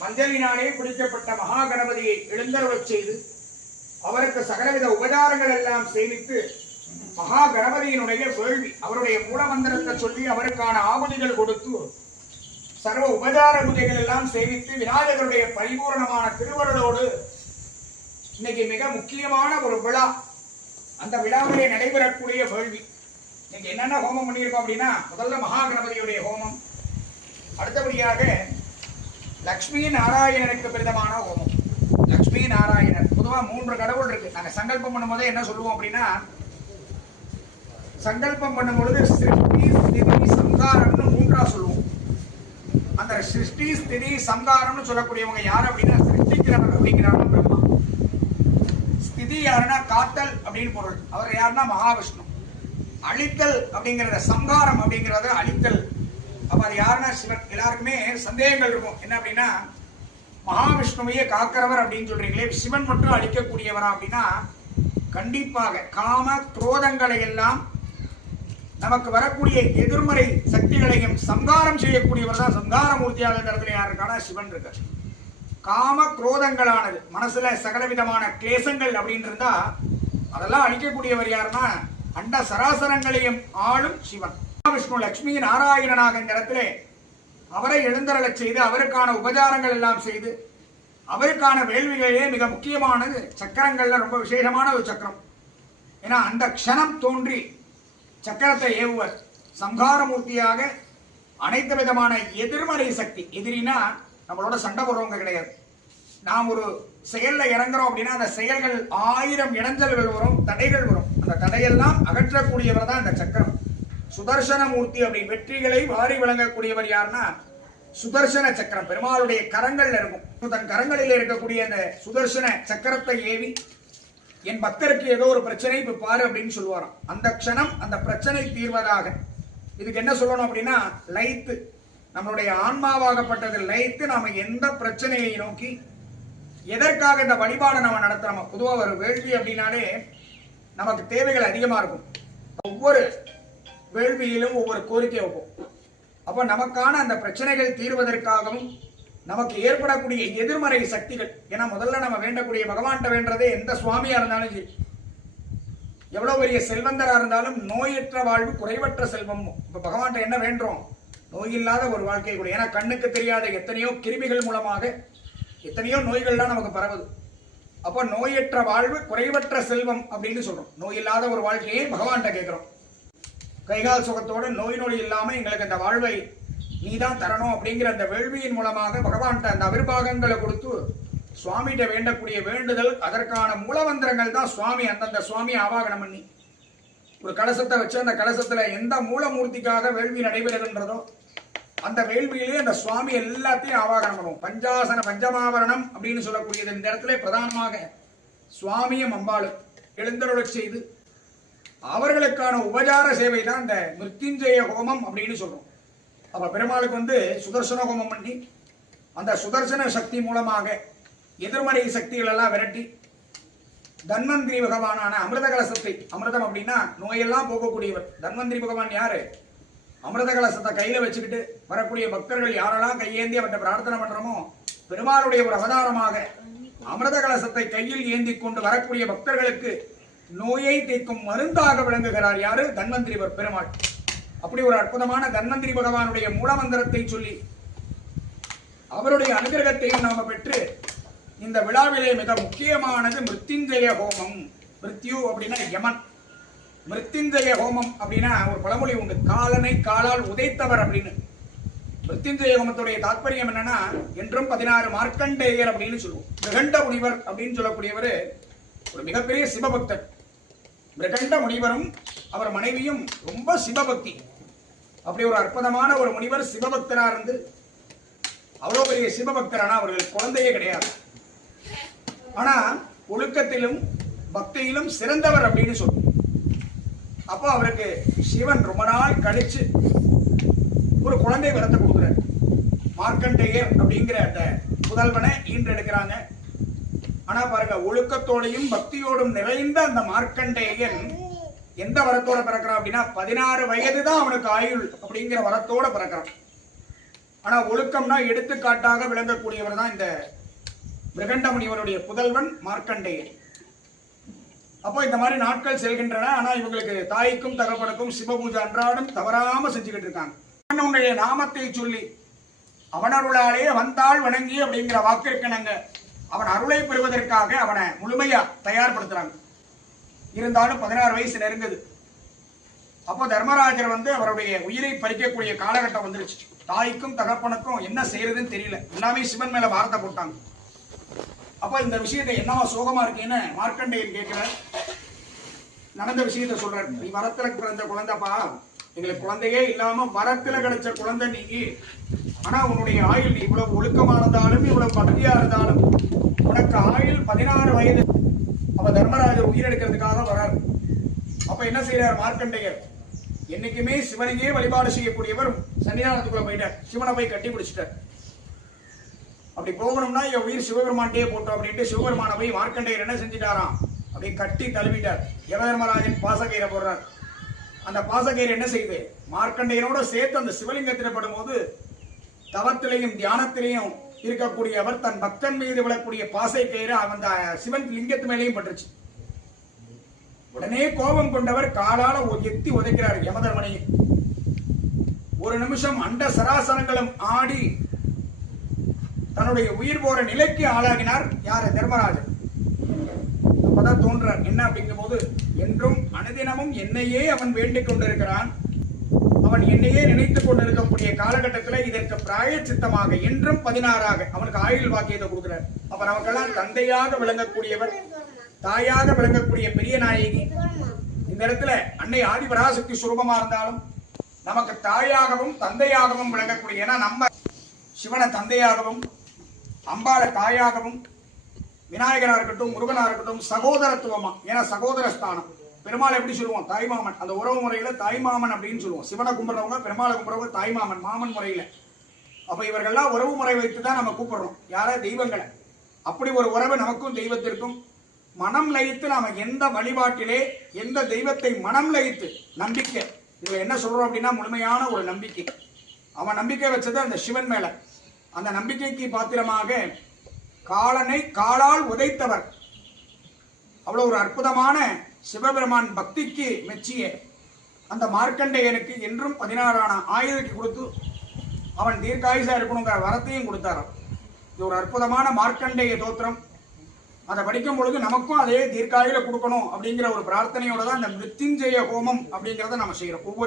மஞ்சளினாலே குளிக்கப்பட்ட மகா கணபதியை எழுந்தருளச் செய்து அவருக்கு சகலவித உபச்சாரங்கள் எல்லாம் சேமித்து மகா கணபதியினுடைய வேள்வி அவருடைய மூலமந்திரத்தை சொல்லி அவருக்கான ஆகுதிகள் கொடுத்து சர்வ உபச்சார பூஜைகள் எல்லாம் சேவித்து விநாயகருடைய பரிபூர்ணமான திருவருளோடு இன்னைக்கு மிக முக்கியமான ஒரு விழா. அந்த விழாவிலே நடைபெறக்கூடிய வேள்வி. இன்னைக்கு என்னென்ன ஹோமம் பண்ணியிருக்கோம் அப்படின்னா, முதல்ல மகா கணபதியுடைய ஹோமம், அடுத்தபடியாக லக்ஷ்மி நாராயணனுக்கு பிரதமான ஹோமம். லக்ஷ்மி நாராயணன் பொதுவா 3 கடவுள் இருக்கு. நாங்க சங்கல்பம் பண்ணும்போதே என்ன சொல்லுவோம் அப்படின்னா, சங்கல்பம் பண்ணும்பொழுது சிருஷ்டி ஸ்திதி சம்ஹாரம்னு 3ஆ சொல்லுவோம். அந்த சிருஷ்டி ஸ்திதி சம்ஹாரம்னு சொல்லக்கூடியவங்க யார் அப்படின்னா, சிருஷ்டிக்கிறவர் அப்படிங்கிறவங்க பிரம்மா. ஸ்திதி யாருன்னா காத்தல் அப்படின்னு பொருள், அவர் யாருன்னா மகாவிஷ்ணு. அழித்தல் அப்படிங்கிறத, சம்ஹாரம் அப்படிங்கிறத அழித்தல், அப்ப அது யாருன்னா சிவன். எல்லாருக்குமே சந்தேகங்கள் இருக்கும், என்ன அப்படின்னா மகாவிஷ்ணுவையே காக்கிறவர் அப்படின்னு சொல்றீங்களே, சிவன் மட்டும் அழிக்கக்கூடியவரா அப்படின்னா கண்டிப்பாக. காம குரோதங்களை எல்லாம் நமக்கு வரக்கூடிய எதிர்மறை சக்திகளையும் சம்ஹாரம் செய்யக்கூடியவர் தான் சம்ஹாரமூர்த்தியாக இடத்துல யார் இருக்கானா சிவன் இருக்கார். காம குரோதங்களானது மனசுல சகலவிதமான கிளேசங்கள் அப்படின்னு இருந்தா அதெல்லாம் அழிக்கக்கூடியவர் யாருன்னா அண்ட சராசரங்களையும் ஆளும் சிவன். விஷ்ணு லட்சுமி நாராயணனாக இந்த இடத்துல அவரை எழுந்தருளச் செய்து அவருக்கான உபச்சாரங்கள் எல்லாம் செய்து அவருக்கான வேள்விகளிலே மிக முக்கியமானது சக்கரங்கள்ல ரொம்ப விசேஷமான ஒரு சக்கரம். ஏன்னா அந்த க்ஷணம் தோன்றி சக்கரத்தை ஏவுவர். சம்ஹாரமூர்த்தியாக அனைத்து விதமான எதிர்மறை சக்தி, எதிரினா நம்மளோட சண்டை போடுறவங்க கிடையாது. நாம் ஒரு செயல்ல இறங்குறோம் அப்படின்னா அந்த செயல்கள் 1000 இடைஞ்சல்கள் வரும், தடைகள் வரும். அந்த தடையெல்லாம் அகற்றக்கூடியவர் தான் இந்த சக்கரம். சுதர்சன மூர்த்தி அப்படி வெற்றிகளை வாரி வழங்கக்கூடியவர் யாருன்னா சுதர்சன சக்கரம். பெருமாளுடைய கரங்கள்ல இருக்கும். தன் கரங்களில் இருக்கக்கூடிய அந்த சுதர்சன சக்கரத்தை ஏவி என் பக்தருக்கு ஏதோ ஒரு பிரச்சனை இப்ப பாரு அப்படின்னு சொல்லுவாராம். அந்த க்ஷணம் அந்த பிரச்சனை தீர்வதாக. இதுக்கு என்ன சொல்லணும் அப்படின்னா, லைத்து நம்மளுடைய ஆன்மாவாகப்பட்டது லைத்து நாம எந்த பிரச்சனையை நோக்கி எதற்காக இந்த வழிபாடை நம்ம நடத்துறோம். பொதுவாக ஒரு வேள்வி அப்படின்னாலே நமக்கு தேவைகள் அதிகமா இருக்கும். ஒவ்வொரு வேள்வியிலும் ஒவ்வொரு கோரிக்கை வைப்போம். அப்ப நமக்கான அந்த பிரச்சனைகள் தீர்வதற்காகவும் நமக்கு ஏற்படக்கூடிய எதிர்மறை சக்திகள், ஏன்னா முதல்ல நம்ம வேண்டக்கூடிய பகவான்கிட்ட வேண்டதே எந்த சுவாமியா இருந்தாலும் சரி, எவ்வளவு பெரிய செல்வந்தரா இருந்தாலும் நோயற்ற வாழ்வு குறைவற்ற செல்வம். இப்ப பகவான்கிட்ட என்ன வேண்டோம்? நோயில்லாத ஒரு வாழ்க்கை கூட. ஏன்னா கண்ணுக்கு தெரியாத எத்தனையோ கிருமிகள் மூலமாக எத்தனையோ நோய்கள்லாம் நமக்கு பரவுது. அப்ப நோயற்ற வாழ்வு குறைவற்ற செல்வம் அப்படின்னு சொல்றோம். நோயில்லாத ஒரு வாழ்க்கையை பகவான்கிட்ட கேட்கிறோம். கைகால் சுகத்தோட நோய் நொடி இல்லாம எங்களுக்கு அந்த வாழ்வை நீதான் தரணும் அப்படிங்கிற அந்த வேள்வியின் மூலமாக பகவான்கிட்ட அந்த அவிர்வாகங்களை கொடுத்து சுவாமிகிட்ட வேண்டக்கூடிய வேண்டுதல், அதற்கான மூலமந்திரங்கள் தான் சுவாமி. அந்தந்த சுவாமி ஆவாகனம் பண்ணி ஒரு கலசத்தை வச்சு அந்த கலசத்துல எந்த மூலமூர்த்திக்காக வேள்வி நடைபெறுகின்றதோ அந்த வேள்வியிலேயே அந்த சுவாமி எல்லாத்தையும் ஆவாகனம் பண்ணுவோம். பஞ்சாசன பஞ்சமாவரணம் அப்படின்னு சொல்லக்கூடியது இந்த இடத்துல பிரதானமாக சுவாமியும் அம்பாளும் எழுந்தருளச் செய்து அவர்களுக்கான உபச்சார சேவை தான் இந்த மிருத்யுஞ்சய ஹோமம் அப்படின்னு சொல்றோம். அப்ப பெருமாளுக்கு சுதர்சன ஹோமம் பண்ணி அந்த சுதர்சன சக்தி மூலமாக எதிர்மறை சக்திகள் எல்லாம் விரட்டி தன்வந்திரி பகவானான அமிர்த கலசத்தை, அமிர்தம் அப்படின்னா நோயெல்லாம் போகக்கூடியவர். தன்வந்திரி பகவான் யாரு? அமிர்த கலசத்தை கையில வச்சுக்கிட்டு வரக்கூடிய பக்தர்கள் யாரெல்லாம் கையேந்தி அவர்கிட்ட பிரார்த்தனை பண்றோமோ பெருமாளுடைய ஒரு அவதாரமாக அமிர்த கலசத்தை கையில் ஏந்தி கொண்டு வரக்கூடிய பக்தர்களுக்கு நோயை தீர்க்கும் மருந்தாக விளங்குகிறார். யாரு? தன்வந்திரி பெருமாள். அப்படி ஒரு அற்புதமான தன்வந்திரி பகவானுடைய மூலமந்திரத்தை சொல்லி அவருடைய அனுகிரகத்தையும் நாம பெற்று இந்த விழாவிலே மிக முக்கியமானது மிருத்யுஞ்சய ஹோமம். மிருத்யு அப்படின்னா யமன். மிருத்யுஞ்சய ஹோமம் அப்படின்னா ஒரு பழமொழி உண்டு, காலனை காலால் உதைத்தவர் அப்படின்னு. மிருத்யுஞ்சய ஹோமத்துடைய தாற்பயம் என்னன்னா, என்றும் 16 மார்க்கண்டேயர் அப்படின்னு சொல்லுவோம். மிருகண்ட முனிவர் அப்படின்னு சொல்லக்கூடியவர் ஒரு மிகப்பெரிய சிவபக்தர். மிருகண்ட முனிவரும் அவர் மனைவியும் ரொம்ப சிவபக்தி. அப்படி ஒரு அற்புதமான ஒரு முனிவர் சிவபக்தரா இருந்து அவ்வளவு பெரிய சிவபக்தரானா அவர்கள் குழந்தையே கிடையாது. ஆனா ஒழுக்கத்திலும் பக்தியிலும் சிறந்தவர் அப்படின்னு சொல்லுவோம். அப்போ அவருக்கு சிவன் ரொம்ப நாள் கழிச்சு ஒரு குழந்தை வரத்தை கொடுக்குறார். மார்க்கண்டேயர் அப்படிங்கிற அந்த புதல்வனை ஈன்றெடுக்கிறாங்க. ஆனா பாருங்க, ஒழுக்கத்தோடையும் பக்தியோடும் நிறைந்த அந்த மார்க்கண்டேயன் எந்த வரத்தோட பிறக்கிறான் அப்படின்னா 16 வயது தான் அவனுக்கு ஆயுள் அப்படிங்கிற வரத்தோட பிறக்கிறான். ஆனா ஒழுக்கம்னா எடுத்துக்காட்டாக விளங்கக்கூடியவர் தான் இந்த மிருகண்ட முனிவருடைய புதல்வன் மார்க்கண்டேயன். அப்போ இந்த மாதிரி நாட்கள் செல்கின்றன. ஆனா இவங்களுக்கு தாய்க்கும் தகப்பனுக்கும் சிவபூஜை அன்றாடம் தவறாம செஞ்சுக்கிட்டு இருக்காங்க. அவனுடைய நாமத்தை சொல்லி அவனருளாலே வந்தாள் வணங்கி அப்படிங்கிற வாக்கிற்கனங்க அவன் அருளை பெறுவதற்காக அவனை முழுமையா தயார்படுத்துறாங்க. இருந்தாலும் 16 வயசு நெருங்குது. அப்போ தர்மராஜர் அவருடைய உயிரை பறிக்கக்கூடிய காலகட்டம் வந்துருச்சு. தாய்க்கும் தகப்பனுக்கும் என்ன செய்யறதுன்னு தெரியல. எல்லாமே சிவன் மேல வார்த்தை போட்டாங்க. அப்ப இந்த விஷயத்தை என்னவா சோகமா இருக்கேன்னு மார்க்கண்டேயன் கேட்கிறார். நடந்த விஷயத்த சொல்றாரு. நீ வரத்துல பிறந்த குழந்தைப்பா, எங்களுக்கு குழந்தையே இல்லாம வரத்துல கிடைச்ச குழந்தை நீ. ஆனா உன்னுடைய ஆயுள் நீ இவ்வளவு ஒழுக்கமானதாலும் இவ்வளவு பக்தியா இருந்தாலும் உனக்கு ஆயுள் 16 வயது. அப்ப தர்மராஜர் உயிரெடுக்கிறதுக்காக வராரு. அப்ப என்ன செய்யறார் மார்க்கண்டேயர்? என்னைக்குமே சிவனையே வழிபாடு செய்யக்கூடியவர் சன்னிதானத்துக்குள்ள போயிட்டார். சிவனை போய் கட்டி பிடிச்சிட்டார். அப்படி போகணும்னா என் உயிர் சிவபெருமான்டே போட்டோம் அப்படின்ட்டு சிவபெருமான போய் மார்க்கண்டேயர் என்ன செஞ்சுட்டாராம்? அப்படி கட்டி தழுவிட்டார். யமதர்மராஜன் பாசக்கயிறை போடுறார். அந்த பாசக்கயிறு என்ன செய்யுது? மார்க்கண்டேயனோட சேர்த்து அந்த சிவலிங்கத்தில் படும்போது தவத்திலையும் தியானத்திலையும் இருக்கக்கூடிய அவர் தன் பக்தன் மீது விழக்கூடிய பாசை கயிறு அந்த சிவன் லிங்கத்து மேலேயும் பட்டுருச்சு. உடனே கோபம் கொண்டவர் காலால எத்தி உதைக்கிறார் யமதர்மனையும். ஒரு நிமிஷம் அண்ட சராசரங்களும் ஆடி தன்னுடைய உயிர் போற நிலைக்கு ஆளாகினார். யாரு? தர்மராஜர். அப்பதான் தோன்றார் என்ன அப்படிங்கும் போது, என்றும் அனுதினமும் என்னையே அவன் வேண்டிக் கொண்டிருக்கிறான். அவன் என்னையே நினைத்துக் கொண்டிருக்கக்கூடிய காலகட்டத்தில் இதற்கு பிராயச்சித்தமாக என்றும் 16ஆக அவனுக்கு ஆயுள் வாக்கியத்தை கொடுக்கிறார். அப்ப நமக்கெல்லாம் தந்தையாக விளங்கக்கூடியவர், தாயாக விளங்கக்கூடிய பெரிய நாயகி. இந்த இடத்துல அன்னை ஆதிபராசக்தி சுரூபமா இருந்தாலும் நமக்கு தாயாகவும் தந்தையாகவும் விளங்கக்கூடிய, ஏன்னா நம்ம சிவனை தந்தையாகவும் அம்பாளை தாயாகவும் விநாயகரா இருக்கட்டும் முருகனா இருக்கட்டும் சகோதரத்துவமா, ஏன்னா சகோதர ஸ்தானம். பெருமாள் எப்படி சொல்லுவோம்? தாய்மாமன். அந்த உறவு முறையில தாய்மாமன் அப்படின்னு சொல்லுவோம். சிவனை கும்பிடுறவங்க பெருமாளை கும்பிடுறவங்க தாய்மாமன் மாமன் முறையில. அப்ப இவர்கள்லாம் உறவு முறை வைத்துதான் நம்ம கூப்பிடுறோம் யார? தெய்வங்களை. அப்படி ஒரு உறவு நமக்கும் தெய்வத்திற்கும் மனம் லயித்து நாம எந்த வழிபாட்டிலே எந்த தெய்வத்தை மனம் லயித்து நம்பிக்கை, இதுல என்ன சொல்றோம் அப்படின்னா முழுமையான ஒரு நம்பிக்கை. அவன் நம்பிக்கை வச்சது அந்த சிவன் மேல. அந்த நம்பிக்கைக்கு பாத்திரமாக காலனை காலால் உதைத்தவர். அவ்வளவு ஒரு அற்புதமான சிவபெருமான் பக்திக்கு மெச்சிய அந்த மார்க்கண்டேயனுக்கு என்றும் 16 ஆயுதத்தை கொடுத்து அவன் தீர்க்காயுசா இருக்கணுங்கிற வரத்தையும் கொடுத்தாராம். இது ஒரு அற்புதமான மார்க்கண்டேய தோத்திரம். அதை படிக்கும் பொழுது நமக்கும் அதே தீர்க்காயுல கொடுக்கணும் அப்படிங்கிற ஒரு பிரார்த்தனையோட தான் இந்த மிருத்யுஞ்சய ஹோமம் அப்படிங்கிறத நம்ம செய்யறோம். ஒவ்வொரு